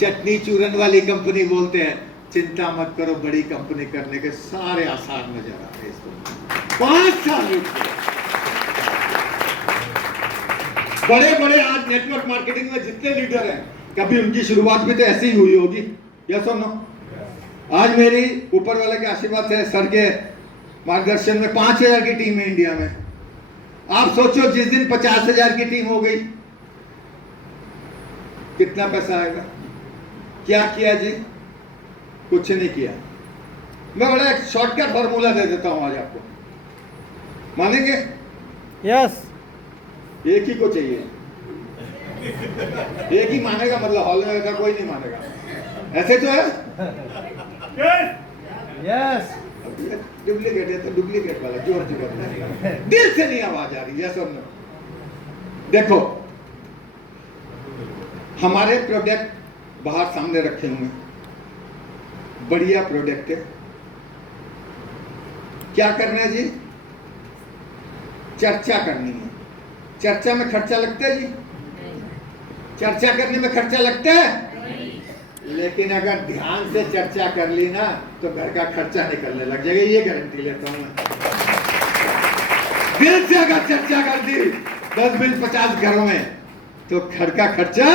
चटनी चूरन वाली कंपनी बोलते हैं। चिंता मत करो, बड़ी कंपनी करने के सारे आसार नजर आ रहे हैं इसको। 5 साल बड़े बड़े आज नेटवर्क मार्केटिंग में जितने लीडर हैं, कभी उनकी शुरुआत भी तो ऐसी ही हुई होगी, यस और नो? आज मेरी ऊपर वाले के आशीर्वाद से, सर के मार्गदर्शन में 5000 की टीम है इंडिया में। आप सोचो जिस दिन 50,000 की टीम हो गई, कितना पैसा आएगा? क्या किया जी? कुछ नहीं किया। मैं बड़ा एक शॉर्टकट फॉर्मूला दे देता हूं आज आपको, मानेंगे? यस। एक ही को चाहिए, एक ही मानेगा, मतलब हॉल में बैठा कोई नहीं मानेगा, ऐसे तो है। यस। डुप्लीकेट है तो डुप्लीकेट वाला, जोर जोर दिल से नहीं आवाज आ रही, यस और नो? देखो, हमारे प्रोडक्ट बाहर सामने रखे हुए, बढ़िया प्रोडक्ट है। क्या करना है जी? चर्चा करनी है। चर्चा में खर्चा लगता है जी? चर्चा करने में खर्चा लगता है? लेकिन अगर ध्यान से चर्चा कर ली ना, तो घर का खर्चा निकलने लग जाएगा, ये गारंटी लेता हूं मैं। दिल से अगर चर्चा कर दी 10 20 50 घरों में, तो घर का खर्चा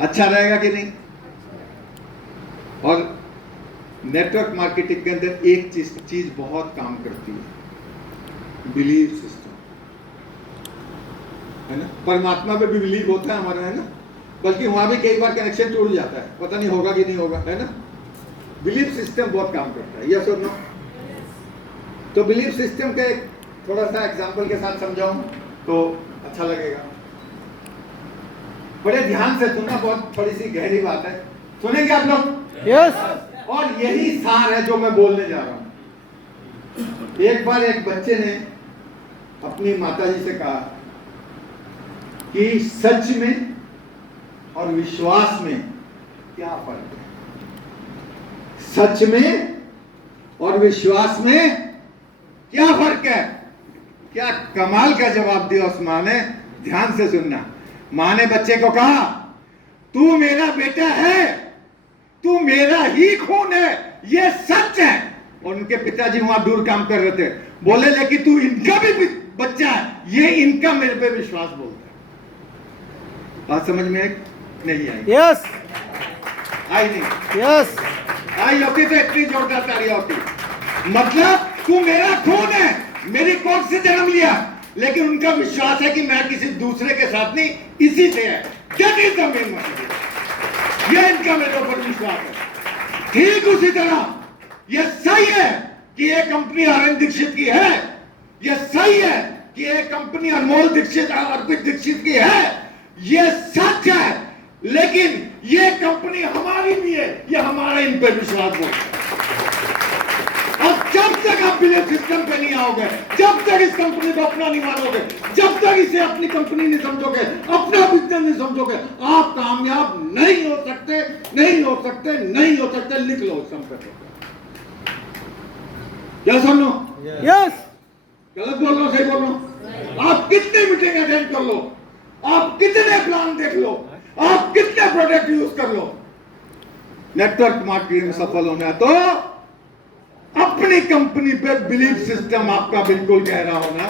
अच्छा रहेगा कि नहीं? और नेटवर्क मार्केटिंग के अंदर एक चीज बहुत काम करती है, बिलीव सिस्टम, है ना? परमात्मा पे भी बिलीव होता है हमारा, है ना? बल्कि वहां भी कई बार कनेक्शन टूट जाता है, पता नहीं होगा कि नहीं होगा, है ना? बिलीव सिस्टम बहुत काम करता है, यस और नो? तो बिलीव सिस्टम का एक थोड़ा सा एग्जांपल के साथ समझाऊं तो अच्छा लगेगा। बड़े ध्यान से सुनना, बहुत थोड़ी सी गहरी बात है, सुनेंगे आप लोग? यस। और यही सार है जो मैं बोलने जा रहा हूं। एक बार एक बच्चे ने अपनी माताजी से कहा कि सच में और विश्वास में क्या फर्क है? सच में और विश्वास में क्या फर्क है? क्या कमाल का जवाब दिया उस मां ने, ध्यान से सुनना। मां ने बच्चे को कहा, तू मेरा बेटा है, तू मेरा ही खून है, ये सच है। और उनके पिताजी वहां दूर काम कर रहे थे, बोले लेकिन तू इनका भी बच्चा है, ये इनका मेरे पे विश्वास बोलता है। बात समझ में नहीं आई? यस। आई नहीं? यस। आई होती तो इतनी जोरदार ताली होती। मतलब तू मेरा खून है, मेरी कोख से जन्म लिया, लेकिन उनका विश्वास है कि मैं किसी दूसरे के साथ नहीं, इसी से है। That is the main message। ये इनका मेरे ऊपर विश्वास है। ठीक उसी तरह ये सही है कि ये कंपनी आर.एन. दीक्षित की है, ये सही है कि ये कंपनी अनमोल दीक्षित और अर्पित दीक्षित की है, ये सच है। लेकिन ये कंपनी हमारी भी है, ये हमारा इन पर विश्वास हो। और जब तक आप बिलीव सिस्टम पे नहीं आओगे, जब तक इस कंपनी को अपना नहीं मानोगे, जब तक इसे अपनी कंपनी नहीं समझोगे, अपना बिजनेस नहीं समझोगे, आप कामयाब नहीं हो सकते, नहीं हो सकते, नहीं हो सकते। लिख लो इस संपत्ति को। क्या सुनो? यस। गलत बोल लो, सही बोल लो? आप कितनी मीटिंग अटेंड कर लो, आप कितने प्लान देख लो, आप कितने प्रोडक्ट यूज कर लो, नेटवर्क मार्केटिंग में सफल होना है तो अपनी कंपनी पे बिलीव सिस्टम आपका बिल्कुल गहरा होना।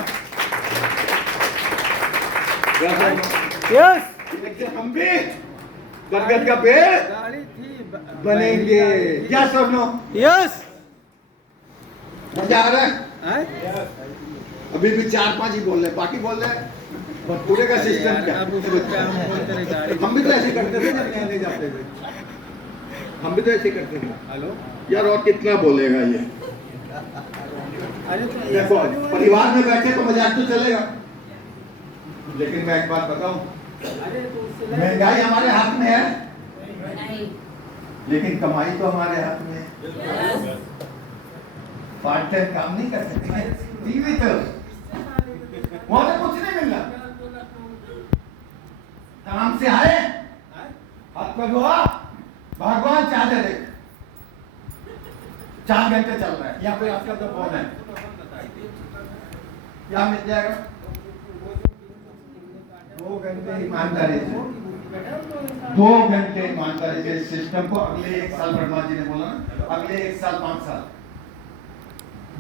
यस। हम भी बरगद का पेड़ बनेंगे, क्या सब नो? यस। मजा आ रहा है? अभी भी 4-5 ही बोल रहे, बाकी बोल रहे पूरे का सिस्टम क्या? हम भी तो ऐसे करते थे जब नए जाते थे, हम भी तो ऐसे करते थे। हेलो यार, और कितना बोलेगा ये? देखो, परिवार में बैठे तो मजाक तो चलेगा, लेकिन मैं एक बात बताऊं, महंगाई हमारे हाथ में है, लेकिन कमाई तो हमारे हाथ में है। पार्ट टाइम काम नहीं कर सकते, टीवी तो वहां तो कुछ नहीं मिलना। काम से आए, हाथ पे धोआ, भगवान चाह दे, 4 घंटे चल रहा है, यहाँ पे आपका तो फोन है, क्या मिल जाएगा? 2 घंटे ईमानदारी से 2 घंटे ईमानदारी से इस सिस्टम को अगले 1 साल, ब्रह्मा जी ने बोला ना, अगले 1 साल 5 साल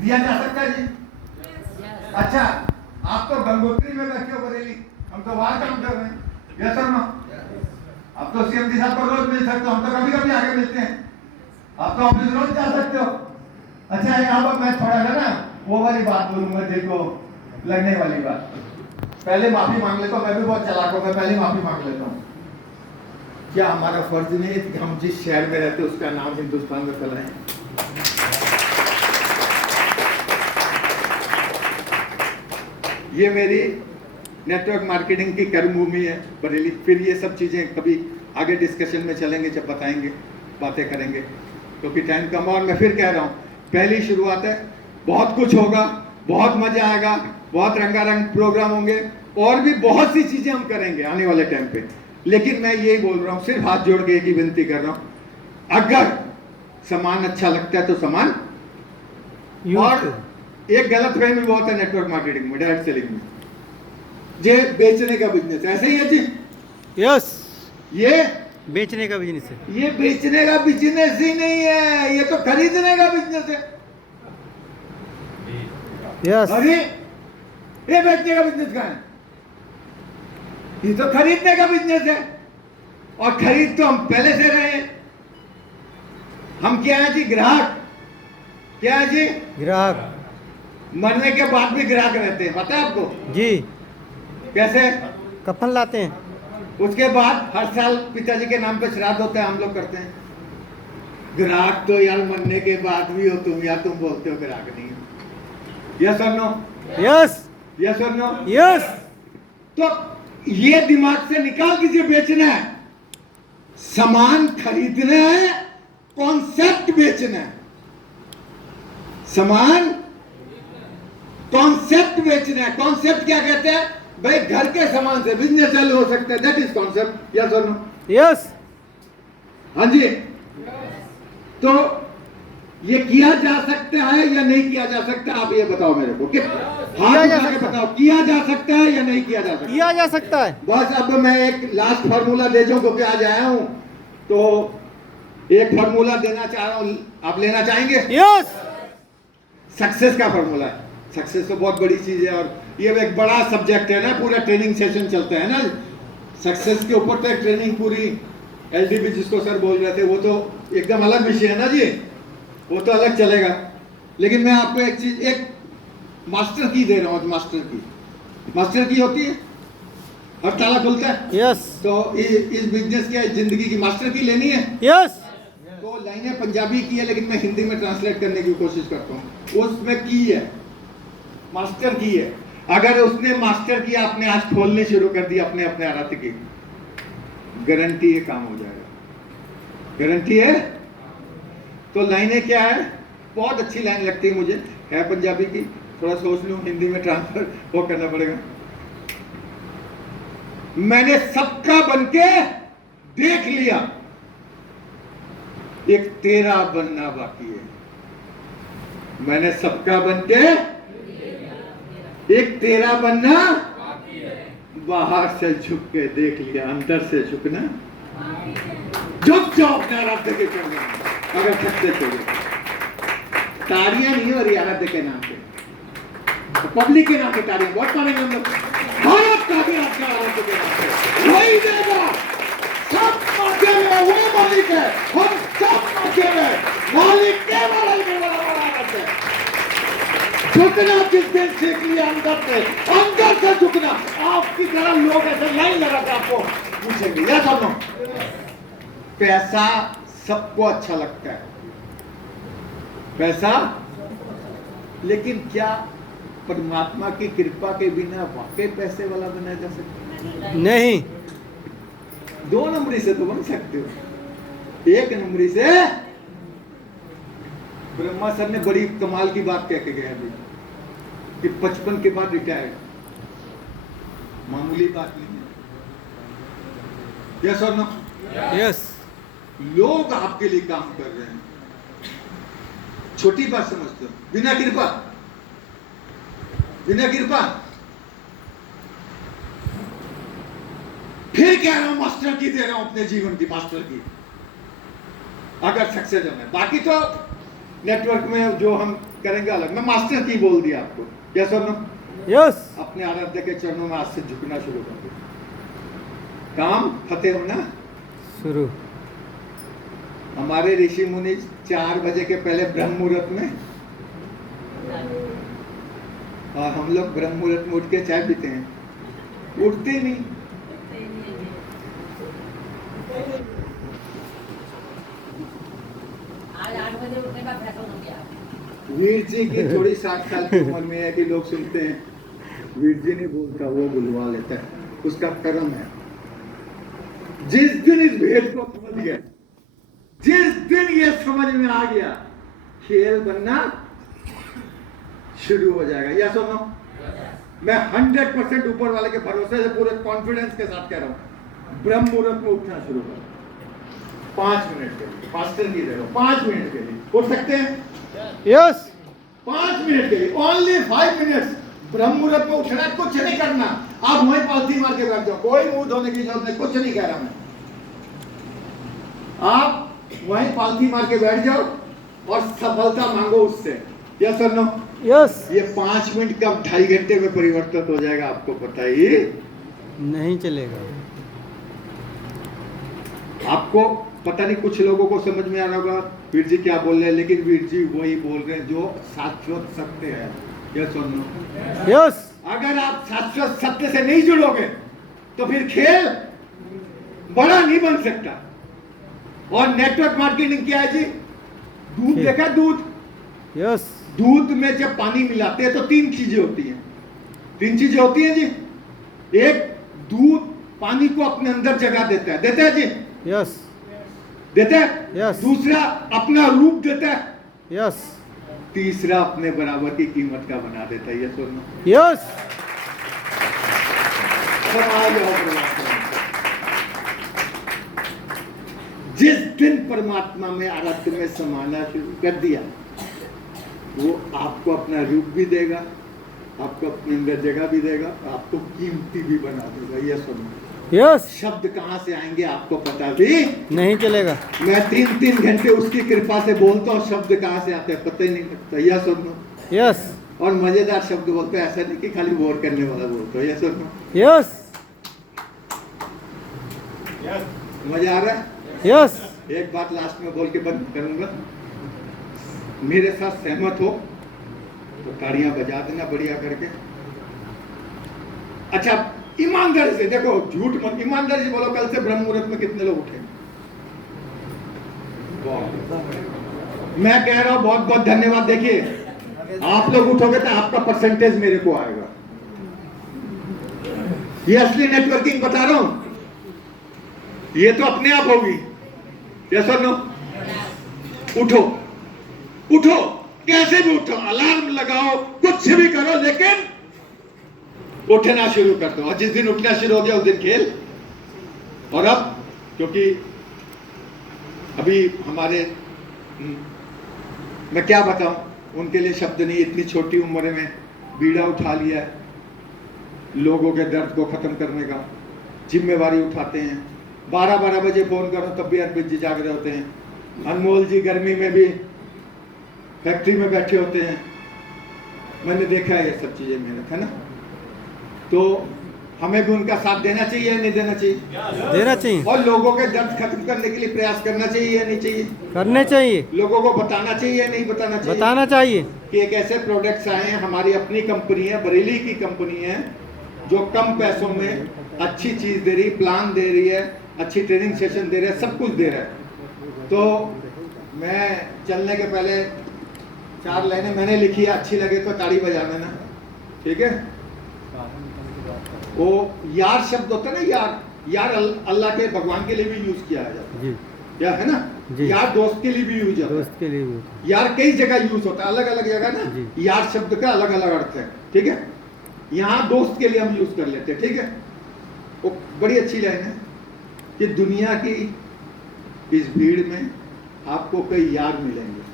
दिया जा सकता है जी। अच्छा, आप तो गंगोत्री में बैठे हो बरेली, हम तो वहां काम कर रहे हैं, यस और नो? आप तो सीएम जी साहब को रोज मिल सकते हो, हम तो कभी कभी आगे मिलते हैं, आप तो ऑफिस रोज जा सकते हो। अच्छा, यहाँ पर मैं थोड़ा सा ना वो वाली बात बोलूंगा, देखो लगने वाली बात। पहले माफी मांग लेता हूँ, मैं भी बहुत चालाक हूँ, मैं पहले माफी मांग लेता हूँ। क्या हमारा फर्ज नहीं है कि हम जिस शहर में रहते हैं उसका नाम हिंदुस्तान में फैलाएं? ये मेरी नेटवर्क मार्केटिंग की कर्मभूमि है बरेली। फिर ये सब चीजें कभी आगे डिस्कशन में चलेंगे, जब बताएंगे, बातें करेंगे, क्योंकि टाइम कम। और मैं फिर कह रहा हूँ, पहली शुरुआत है, बहुत कुछ होगा, बहुत मजा आएगा, बहुत रंगारंग प्रोग्राम होंगे, और भी बहुत सी चीजें हम करेंगे आने वाले टाइम पे। लेकिन मैं यही बोल रहा हूँ, सिर्फ हाथ जोड़ के एक ही विनती कर रहा हूँ, अगर सामान अच्छा लगता है तो सामान। और एक गलत फहमी बहुत है नेटवर्क मार्केटिंग में, डायरेक्ट सेलिंग में, ये बेचने का बिजनेस है। ऐसे ही है जी? यस, ये बेचने का बिजनेस है। ये बेचने का बिजनेस ही नहीं है, ये तो खरीदने का बिजनेस है। यस, अरे ये बेचने का बिजनेस कहाँ है? ये तो खरीदने का बिजनेस है, और खरीद तो हम पहले से रहे हैं। हम क्या है जी? ग्राहक। क्या है जी? ग्राहक। मरने के बाद भी ग्राहक रहते हैं, पता है आपको? जी, कैसे? कफन लाते हैं। उसके बाद हर साल पिताजी के नाम पे श्राद्ध होता है, हम लोग करते हैं। ग्राहक तो यार मरने के बाद भी हो तुम, या तुम बोलते हो ग्राहक नहीं हो। यस और नो? यस, यस और नो? यस। तो ये दिमाग से निकाल दीजिए, बेचना है, सामान खरीदना है, कॉन्सेप्ट बेचना है। सामान कॉन्सेप्ट बेचना है। कॉन्सेप्ट क्या कहते हैं भाई? घर के सामान से बिजनेस चालू हो सकता है, दैट इज कॉन्सेप्ट। यस और नो? यस। हाँ जी। तो ये किया जा सकता है या नहीं किया जा सकता, आप ये बताओ मेरे को। हाथ उठा के बताओ, किया जा सकता है या नहीं किया जा सकता? किया जा सकता है। बस अब मैं एक लास्ट फार्मूला दे जाऊं, क्योंकि आज आया हूं, तो एक फार्मूला देना चाह रहा हूं, आप लेना चाहेंगे? यस। सक्सेस का फार्मूला है। सक्सेस तो बहुत बड़ी चीज है, और ये एक बड़ा सब्जेक्ट है ना, पूरा ट्रेनिंग सेशन चलता है ना सक्सेस के ऊपर। तो ट्रेनिंग पूरी एलडीबी जिसको सर बोल रहे थे, वो तो एकदम अलग विषय है ना जी, वो तो अलग चलेगा। लेकिन मैं आपको एक चीज, एक मास्टर की दे रहा हूँ। मास्टर की होती है, हर ताला खुलता है। यस। तो इस बिजनेस की, जिंदगी की मास्टर की लेनी है। यस। तो लाइनें पंजाबी की है, लेकिन मैं हिंदी में ट्रांसलेट करने की कोशिश करता हूँ। उसमें की है, मास्टर की है। अगर उसने मास्टर की आपने आज खोलनी शुरू कर दी अपने अपने आरात की, गारंटी ये काम हो जाएगा, गारंटी है। तो लाइनें क्या है? बहुत अच्छी लाइन लगती है मुझे, है पंजाबी की, थोड़ा सोच लूं, हिंदी में ट्रांसफर वो करना पड़ेगा। मैंने सबका बनके देख लिया, एक तेरा बनना बाकी है। मैंने सबका बनके एक तेरा बनना, बाहर से झुक के देख लिया, अंदर से झुकना। झुक जाओ अपने आराध्य के चरणों में, अगर थकते चले। तालियां नहीं हो रही आराध्य के नाम पे, तो पब्लिक के नाम पे तालियां बहुत मारेंगे हम लोग। भारत का भी आपका आराध्य के नाम पे वही देगा। सब मौके में वो मालिक है, हम सब मौके में मालिक के मालिक में बड़ा आराध्य है। झुकना किस दिन सीख लिया? अंदर से झुकना। आपकी तरह लोग ऐसे लाइन लगा के आपको पूछेंगे, या दोनों? पैसा सबको अच्छा लगता है, पैसा, लेकिन क्या परमात्मा की कृपा के बिना वाकई पैसे वाला बनाया जा सकता है? नहीं। 2 नंबरी से तो बन सकते हो, 1 नंबरी से। ब्रह्मा सर ने बड़ी कमाल की बात कह के गए अभी कि 55 के बाद रिटायर्ड, मामूली बात नहीं है। यस और नो? यस। लोग आपके लिए काम कर रहे हैं, छोटी बात समझते हो? बिना कृपा, बिना कृपा फिर कह रहा हूं मास्टर की दे रहा हूं अपने जीवन की, मास्टर की, अगर सक्सेस होना है। बाकी तो नेटवर्क में जो हम करेंगे अलग। मैं मास्टर की बोल दिया आपको, क्या सुनो? यस अपने आराध्य के चरणों में आज से झुकना शुरू कर दो। काम फतेह होना शुरू। हमारे ऋषि मुनि 4 बजे के पहले ब्रह्म मुहूर्त में, और हम लोग ब्रह्म मुहूर्त में उठ के चाय पीते हैं, उठते ही नहीं। आज 8 बजे उठने का फैसला हो गया। वीर जी की थोड़ी 60 साल की उम्र में है कि लोग सुनते हैं वीर जी नहीं बोलता, वो बुलवा लेता है, उसका कर्म है। जिस दिन इस भेद को समझ गया, जिस दिन ये समझ में आ गया, खेल बनना शुरू हो जाएगा। या सुनो, मैं 100% ऊपर वाले के भरोसे से पूरे कॉन्फिडेंस के साथ कह रहा हूं, ब्रह्म मुहूर्त में उठना शुरू करो। 5 मिनट के लिए फास्टर की दे रहा हूं, 5 मिनट के लिए उठ सकते हैं? यस 5 मिनट के लिए, ओनली 5 मिनट्स ब्रह्म मुहूर्त में उठना, कुछ नहीं करना। आप वहीं पालथी मार के बैठ जाओ, कोई मुंह धोने की जरूरत नहीं, कुछ नहीं कह रहा मैं। आप वहीं पालथी मार के बैठ जाओ और सफलता मांगो उससे। यस और नो? यस ये 5 मिनट कब 2.5 घंटे में परिवर्तित हो जाएगा आपको पता ही नहीं चलेगा। आपको पता नहीं, कुछ लोगों को समझ में आ रहा होगा वीर जी क्या बोल रहे हैं, लेकिन वीर जी वही बोल रहे हैं जो शाश्वत सत्य है। यस और नो? यस अगर आप शाश्वत सत्य से नहीं जुड़ोगे तो फिर खेल बड़ा नहीं बन सकता। और नेटवर्क मार्केटिंग क्या है जी? दूध देखा? दूध, यस दूध में जब पानी मिलाते हैं तो 3 चीजें होती हैं। 3 चीजें होती हैं जी। एक, दूध पानी को अपने अंदर जगह देता है, देता है जी? यस देता है। Yes. दूसरा, अपना रूप देता है। यस तीसरा, अपने बराबर की कीमत का बना देता है। ये सुनना, यस समाज और परमात्मा। जिस दिन परमात्मा में, आराध्य में समाना शुरू कर दिया, वो आपको अपना रूप भी देगा, आपको अपने अंदर जगह भी देगा, आपको कीमती भी बना देगा। ये सुनो, यस शब्द कहां से आएंगे आपको पता भी नहीं चलेगा। मैं 3-3 घंटे उसकी कृपा से बोलता हूँ, शब्द कहां से आते हैं पता ही नहीं लगता। यह सुनो, यस और मजेदार शब्द बोलते हैं, ऐसा नहीं कि खाली बोर करने वाला बोलते हो। यह सुनो, यस मजा आ रहा है? यस एक बात लास्ट में बोल के बंद करूंगा, मेरे साथ सहमत हो तो ताड़ियां बजा देना बढ़िया करके। अच्छा, ईमानदारी से देखो, झूठ मत, ईमानदारी से बोलो, कल से ब्रह्म मुहूर्त में कितने लोग उठेंगे? मैं कह रहा हूं बहुत बहुत धन्यवाद। देखिए, आप लोग उठोगे तो आपका परसेंटेज मेरे को आएगा। ये असली नेटवर्किंग बता रहा हूं, ये तो अपने आप होगी। यस और नो? उठो, उठो, कैसे भी उठो, अलार्म लगाओ, कुछ भी करो, लेकिन उठना शुरू कर दो। और जिस दिन उठना शुरू हो गया उस दिन खेल। और अब, क्योंकि अभी हमारे, मैं क्या बताऊं, उनके लिए शब्द नहीं, इतनी छोटी उम्र में बीड़ा उठा लिया है, लोगों के दर्द को खत्म करने का जिम्मेवारी उठाते हैं। 12-12 बजे फोन करो तब भी अरविंद जी जाग रहे होते हैं। अनमोल जी गर्मी में भी फैक्ट्री में बैठे होते हैं। मैंने देखा है ये सब चीजें, मेहनत है ना। तो हमें भी उनका साथ देना चाहिए या नहीं देना चाहिए? देना चाहिए। और लोगों के दर्द खत्म करने के लिए प्रयास करना चाहिए या नहीं चाहिए? करने चाहिए। लोगों को बताना चाहिए या नहीं बताना चाहिए? बताना चाहिए कि एक ऐसे प्रोडक्ट्स आए हैं, हमारी अपनी कंपनी है, बरेली की कंपनी है, जो कम पैसों में अच्छी चीज दे रही, प्लान दे रही है, अच्छी ट्रेनिंग सेशन दे रहा है, सब कुछ दे रहा है। तो मैं चलने के पहले 4 लाइनें मैंने लिखी है, अच्छी लगे तो ताड़ी बजा देना, ठीक है? वो यार शब्द होता है ना, यार, यार अल्लाह के, भगवान के लिए भी यूज किया जाता है जी क्या, है ना? जी। यार दोस्त के लिए भी यूज होता है। दोस्त के लिए भी। यार कई जगह यूज होता है, अलग अलग जगह ना, जी। यार शब्द का अलग अलग अर्थ है, ठीक है? यहाँ दोस्त के लिए हम यूज कर लेते हैं, ठीक है? वो बड़ी अच्छी लाइन है कि दुनिया की इस भीड़ में आपको कई यार मिलेंगे।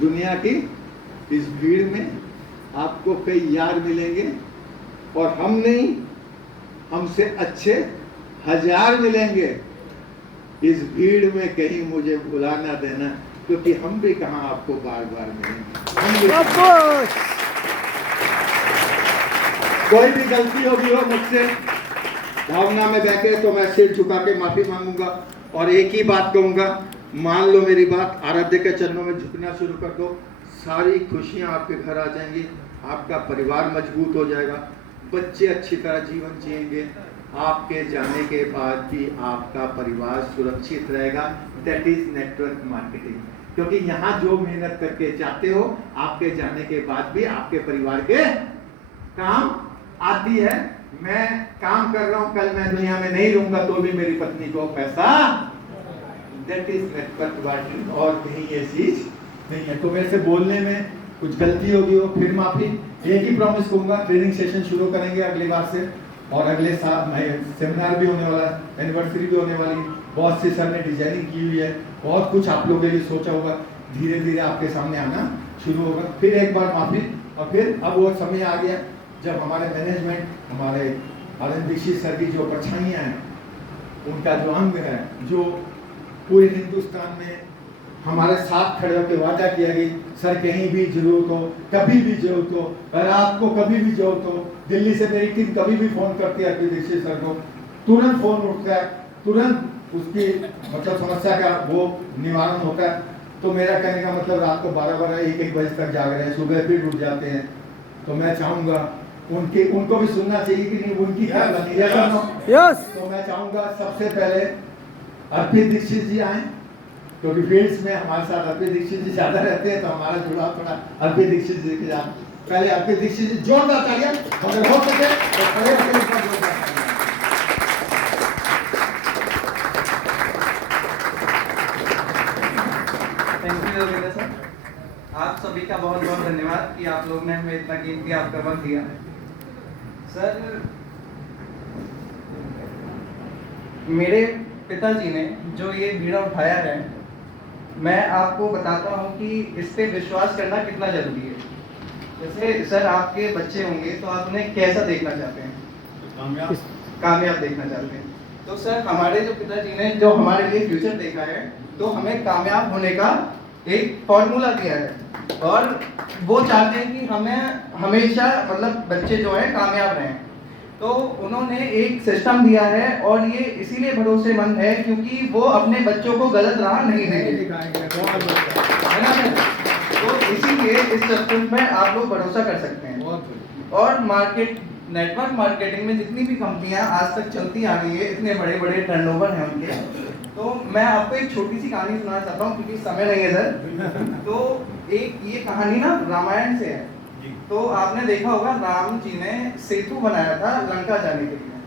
दुनिया की इस भीड़ में आपको कई यार मिलेंगे, और हम नहीं, हमसे अच्छे 1000 मिलेंगे। इस भीड़ में कहीं मुझे भुला ना देना, क्योंकि हम भी कहाँ आपको बार बार मिलेंगे। हम भी शाबाश। कोई भी गलती होगी हो मुझसे, भावना में बहके तो मैं सिर झुका के माफी मांगूंगा और एक ही बात कहूंगा, मान लो मेरी बात, आराध्य के चरणों में झुकना शुरू कर दो, सारी खुशियां आपके घर आ जाएंगी, आपका परिवार मजबूत हो जाएगा, बच्चे अच्छी तरह जीवन जिएंगे, आपके जाने के बाद भी आपका परिवार सुरक्षित रहेगा। That is network marketing. क्योंकि यहाँ जो मेहनत करके जाते हो, आपके जाने के बाद भी आपके परिवार के काम आती है। मैं काम कर रहा हूं, कल मैं दुनिया में नहीं रहूंगा तो भी मेरी पत्नी को पैसा, दैट इज नेटवर्क मार्केटिंग, और कहीं ये चीज नहीं है। तो मेरे से बोलने में कुछ गलती होगी हो, फिर माफी। एक ही प्रॉमिस करूंगा, ट्रेनिंग सेशन शुरू करेंगे अगली बार से, और अगले साल सेमिनार भी होने वाला है, एनिवर्सरी भी होने वाली, बहुत सी सर ने डिजाइनिंग की हुई है, बहुत कुछ आप लोगों के लिए सोचा होगा, धीरे धीरे आपके सामने आना शुरू होगा। फिर एक बार माफी, और फिर अब वो समय आ गया जब हमारे मैनेजमेंट, हमारे आनंद दीक्षित सर की जो परछाइयाँ हैं, उनका जो अंग है, जो पूरे हिंदुस्तान में हमारे साथ खड़े होकर वादा किया कि सर कहीं भी जरूरत हो, कभी भी जरूरत हो, अगर आपको कभी भी जरूरत हो, दिल्ली से मेरी टीम कभी भी फोन करती है आनंद दीक्षित सर को, तुरंत फोन उठता है, तुरंत उसकी मतलब समस्या का वो निवारण होता है। तो मेरा कहने का मतलब रात को 12-12, 1-1 बजे तक जाग रहे हैं, सुबह फिर उठ जाते हैं। तो मैं चाहूंगा उनको भी सुनना चाहिए कि नहीं, उनकी क्या बनी है। यस। तो मैं चाहूंगा सबसे पहले अर्पित दीक्षित जी आए, क्योंकि फील्ड्स में हमारे साथ अर्पित दीक्षित जी ज्यादा रहते हैं, तो हमारा जुड़ाव थोड़ा अर्पित दीक्षित जी के साथ। पहले अर्पित दीक्षित जी जोरदार तालियां, अगर हो सके तो खड़े होकर उनका जोरदार तालियां। थैंक यू योगेंद्र सर, आप सभी का बहुत बहुत धन्यवाद कि आप लोग ने हमें इतना कीमती आपका वक्त दिया। सर, मेरे पिताजी ने जो ये बीड़ा उठाया है, मैं आपको बताता हूँ कि इस पे विश्वास करना कितना जरूरी है। जैसे सर आपके बच्चे होंगे तो आप उन्हें कैसा देखना चाहते हैं? कामयाब देखना चाहते हैं। तो सर हमारे जो पिताजी ने जो हमारे लिए फ्यूचर देखा है, तो हमें कामयाब होने का एक फॉर्मूला दिया है, और वो चाहते हैं कि हमें हमेशा मतलब बच्चे जो हैं कामयाब रहें। तो उन्होंने एक सिस्टम दिया है, और ये इसीलिए भरोसेमंद है क्योंकि वो अपने बच्चों को गलत राह नहीं देंगे, है ना सर? तो इसीलिए इस सिस्टम पे आप लोग भरोसा कर सकते हैं। और नेटवर्क मार्केटिंग में जितनी भी कंपनियां आज तक चलती आ रही है, इतने बड़े बड़े टर्नओवर हैं उनके, तो मैं आपको एक छोटी सी कहानी सुनाना चाहता हूँ क्योंकि समय नहीं है सर। तो एक ये कहानी ना रामायण से है। तो आपने देखा होगा राम जी ने सेतु बनाया था लंका जाने के लिए।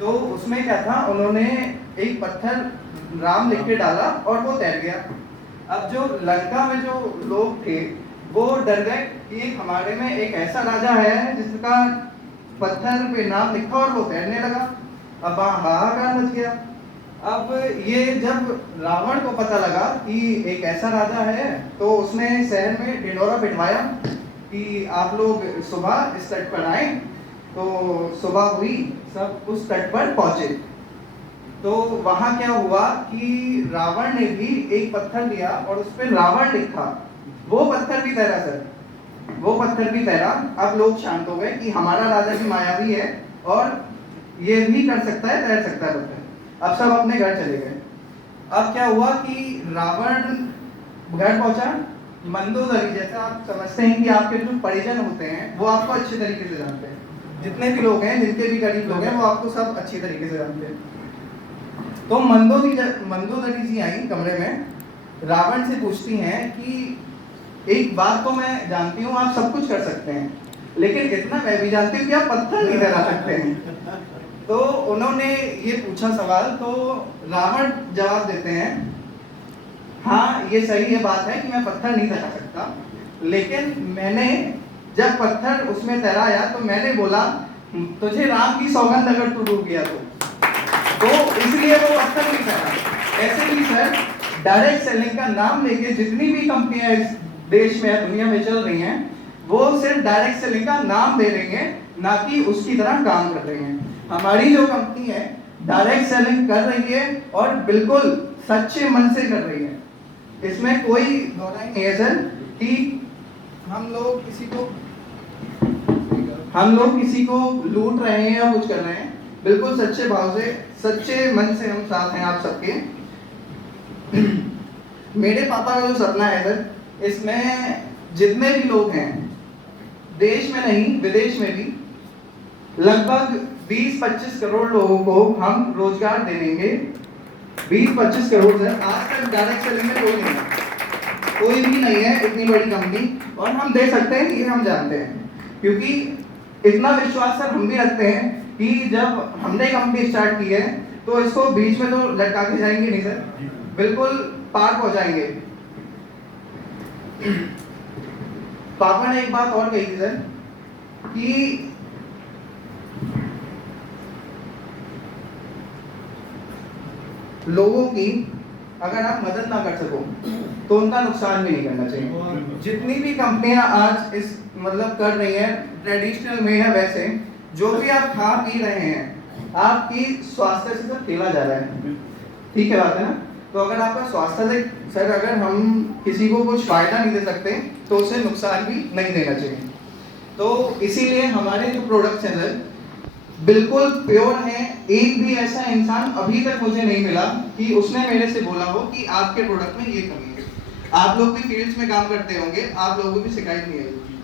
तो उसमें क्या था, उन्होंने एक पत्थर राम लिख के डाला और वो तैर गया। अब जो लंका में जो लोग थे वो डर गए कि हमारे में एक ऐसा राजा है जिसका पत्थर पे नाम लिखा और वो तैरने लगा। अब हाहाकार मच गया। अब ये जब रावण को पता लगा कि एक ऐसा राजा है, तो उसने शहर में ढिंढोरा पिटवाया कि आप लोग सुबह इस तट पर आए। तो सुबह हुई, सब उस तट पर पहुंचे। तो वहां क्या हुआ कि रावण ने भी एक पत्थर लिया और उस पर रावण लिखा। वो पत्थर भी तैरा सर, वो पत्थर भी तैरा। अब लोग शांत हो गए कि हमारा राजा भी मायावी है और ये भी कर सकता है, तैर सकता है पत्थर। अब सब अपने घर चले गए। अब क्या हुआ कि रावण घर पहुंचा। मंदोदरी, जैसा आप समझते हैं कि आपके जो परिजन होते हैं वो आपको अच्छे तरीके से जानते हैं। जितने भी लोग हैं, जिनके भी गरीब लोग हैं, वो आपको सब अच्छी तरीके से जानते हैं। तो मंदोदरी जी आई कमरे में, रावण से पूछती हैं कि एक बात तो मैं जानती हूँ, आप सब कुछ कर सकते हैं, लेकिन इतना मैं भी जानती हूँ कि आप पत्थर नहीं तैरा सकते हैं। तो उन्होंने ये पूछा सवाल, तो रावण जवाब देते हैं, हाँ ये सही है बात है कि मैं पत्थर नहीं तैरा सकता, लेकिन मैंने जब पत्थर उसमें तैराया तो मैंने बोला तुझे राम की सौगंध अगर तू डूब गया तो इसलिए वो पत्थर नहीं तैरा। ऐसे ही सर डायरेक्ट सेलिंग का नाम लेके जितनी भी कंपनियां इस देश में दुनिया में चल रही हैं, वो सिर्फ डायरेक्ट सेलिंग का नाम दे रही हैं, ना कि उसकी तरह काम कर रही हैं। हमारी जो कंपनी है डायरेक्ट सेलिंग कर रही है और बिल्कुल सच्चे मन से कर रही है। इसमें कोई दोहराई नहीं है सर कि हम लोग किसी को लूट रहे हैं या कुछ कर रहे हैं। बिल्कुल सच्चे भाव से, सच्चे मन से हम साथ हैं आप सबके। मेरे पापा का जो सपना है सर, इसमें जितने भी लोग हैं, देश में नहीं विदेश में भी, लगभग 20-25 करोड़ लोगों को हम रोजगार देंगे। 20-25 करोड़ सर, आज तक डायरेक्ट सेलिंग में कोई नहीं है, कोई भी नहीं है इतनी बड़ी कंपनी, और हम दे सकते हैं, ये हम जानते हैं। क्योंकि इतना विश्वास सर हम भी रखते हैं कि जब हमने कंपनी स्टार्ट की है तो इसको बीच में तो लटका के जाएंगे नहीं सर, बिल्कुल पार पहुंचाएंगे। पापा ने एक बात और कही थी सर कि लोगों की अगर आप मदद ना कर सको तो उनका नुकसान भी नहीं करना चाहिए। जितनी भी कंपनियां आज इस मतलब कर रही हैं, ट्रेडिशनल में है, वैसे जो भी आप खा पी रहे हैं, आपकी स्वास्थ्य से सब खेला जा रहा है। ठीक है बात है ना? तो अगर आपका स्वास्थ्य से सर, अगर हम किसी को कुछ फायदा नहीं दे सकते तो उसे नुकसान भी नहीं देना चाहिए। तो इसीलिए हमारे जो प्रोडक्ट्स हैं सर बिल्कुल प्योर हैं। एक भी ऐसा इंसान अभी तक मुझे नहीं मिला कि उसने मेरे से बोला हो कि आपके प्रोडक्ट में ये कमी है। आप लोग भी फील्ड्स में काम करते होंगे, आप लोगों को भी शिकायत नहीं आई होगी।